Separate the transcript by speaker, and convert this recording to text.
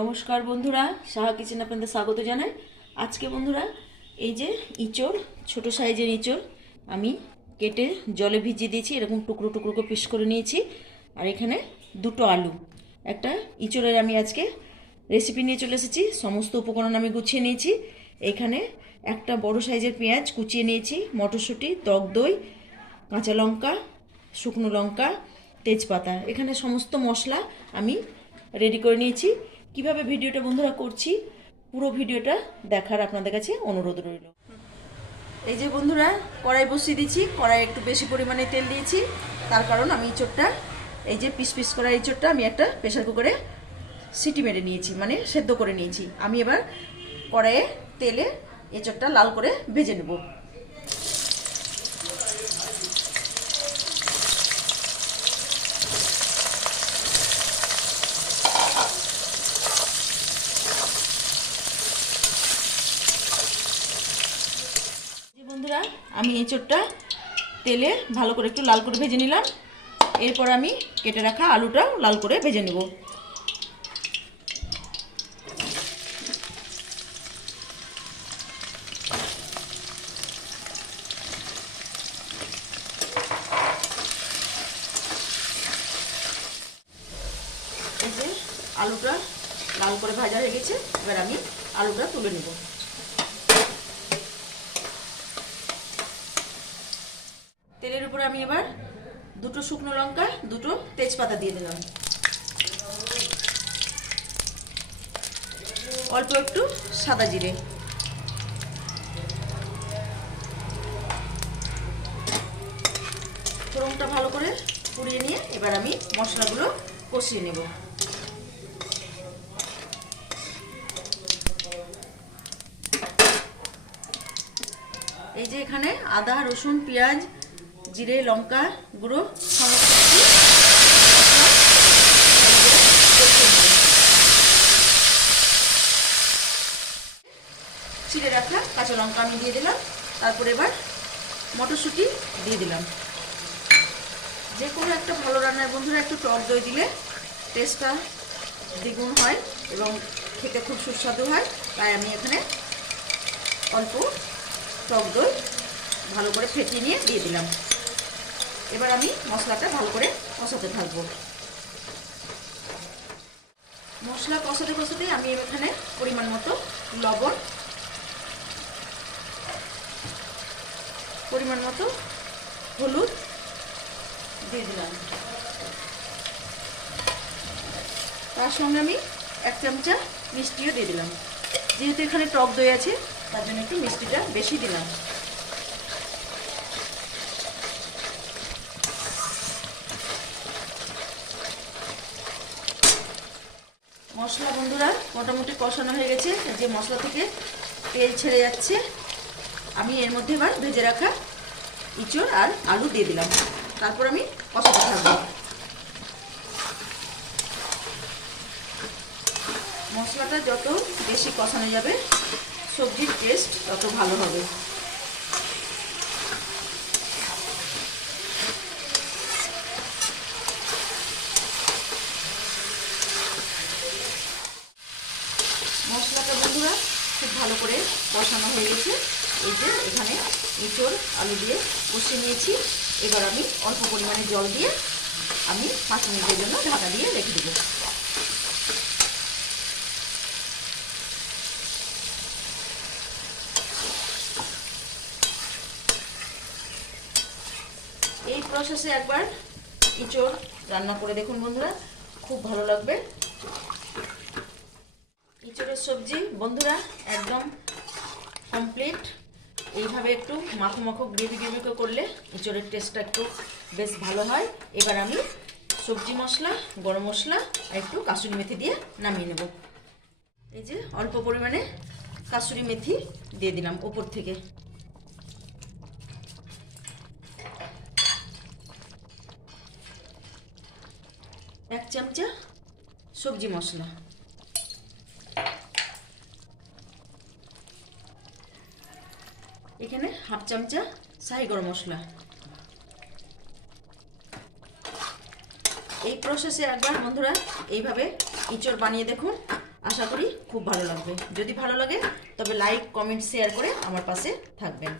Speaker 1: নমস্কার বন্ধুরা, সাহা কিচেন আপনাদের স্বাগত জানাই। আজকে বন্ধুরা, এই যে ইঁচড়, ছোট সাইজের ইঁচড়, আমি কেটে জলে ভিজিয়ে দিয়েছি, এরকম টুকরো টুকরো করে পিস করে নিয়েছি। আর এখানে দুটো আলু। একটা ইঁচড়ের আমি আজকে রেসিপি নিয়ে চলে এসেছি, সমস্ত উপকরণ আমি গুছিয়ে নিয়েছি। এখানে একটা বড় সাইজের পেঁয়াজ কুচিয়ে নিয়েছি, মটরশুঁটি, টক দই, কাঁচা লঙ্কা, শুকনো লঙ্কা, তেজপাতা। এখানে সমস্ত মশলা আমি রেডি করে নিয়েছি। কীভাবে ভিডিওটা বন্ধুরা করছি, পুরো ভিডিওটা দেখার আপনাদের কাছে অনুরোধ রইল। এই যে বন্ধুরা, কড়াই বসিয়ে দিয়েছি কড়াই একটু বেশি পরিমাণে তেল দিয়েছি। তার কারণ আমি ইঁচড়টা, এই যে পিস পিস করা ইঁচড়টা আমি একটা প্রেশার কুকারে সিটি মেরে নিয়েছি মানে সেদ্ধ করে নিয়েছি। আমি এবার কড়াইয়ে তেলে এঁচড়টা লাল করে ভেজে নেব যে বন্ধুরা আমি এঁচড়টা তেলে ভালো করে একটু লাল করে ভেজে নিলাম। এরপর আমি কেটে রাখা আলুটাও লাল করে ভেজে নেব। আলুটা লাল করে ভাজা হয়ে গেছে, এবার আমি আলুটা তুলে নেব। উপরে আমি এবার দুটো শুকনো লঙ্কা, দুটো তেজপাতা দিয়ে দিলাম। অল্প একটু সাদা জিরে। ফোড়নটা ভালো করে পুড়িয়ে নিয়ে এবার আমি মশলাগুলো কষিয়ে নেব। এই যে এখানে আদা, রসুন, পেঁয়াজ জিরে, লঙ্কা গুঁড়ো, সমস্ত ছিঁড়ে রাখা কাঁচা লঙ্কা আমি দিয়ে দিলাম, তারপরে এবার মটরশুঁটি দিয়ে দিলাম। যে কোনো একটা ভালো রান্নার বন্ধুরা একটু টক দই দিলে টেস্টটা দ্বিগুণ হয় এবং খেতে খুব সুস্বাদু হয়, তাই আমি এখানে অল্প টক দই ভালো করে ফেটিয়ে নিয়ে দিয়ে দিলাম। এবার আমি মশলাটা ভালো করে কষাতে থাকব। মশলা কষাতে কষাতে আমি এখানে পরিমাণ মতো লবণ, পরিমাণ মতো হলুদ দিয়ে দিলাম। তার সঙ্গে আমি এক চামচা মিষ্টিও দিয়ে দিলাম। যেহেতু এখানে টক দই আছে, তার জন্য একটু মিষ্টিটা বেশি দিলাম। মশলা বন্ধুরা মোটামুটি কষানো হয়ে গেছে। যে মশলা থেকে তেল ছেড়ে যাচ্ছে। আমি এর মধ্যে এবার ভেজে রাখা ইঁচড় আর আলু দিয়ে দিলাম। তারপর আমি কষাতে থাকব। মশলাটা যত বেশি কষানো যাবে, সবজির টেস্ট তত ভালো হবে মশলাটা বন্ধুরা খুব ভালো করে কষানো হয়ে গেছে। এই যে এখানে এঁচড়, আলু দিয়ে কষিয়ে নিয়েছি। এবার আমি অল্প পরিমাণে জল দিয়ে আমি পাঁচ মিনিটের জন্য ঢাকা দিয়ে রেখে দেবো। এই প্রসেসে একবার ইঁচড় রান্না করে দেখুন বন্ধুরা, খুব ভালো লাগবে। ইঁচড়ের সবজি, বন্ধুরা, একদম কমপ্লিট এইভাবে একটু মাখো মাখো, গ্রেভি গ্রেভি করলে ইঁচড়ের টেস্টটা একটু বেশ ভালো হয়। এবার আমি সবজি মশলা, গরম মশলা আর একটু কাসুরি মেথি দিয়ে নামিয়ে নেব। এই যে অল্প পরিমাণে কাসুরি মেথি দিয়ে দিলাম ওপর থেকে। এক চামচা সবজি মশলা। এখানে হাফ চামচা শাহি গরম মশলা। এই প্রসেসে একবার বন্ধুরা এইভাবে ইঁচড় বানিয়ে দেখুন। আশা করি খুব ভালো লাগবে। যদি ভালো লাগে, তবে লাইক কমেন্ট শেয়ার করে আমার পাশে থাকবেন।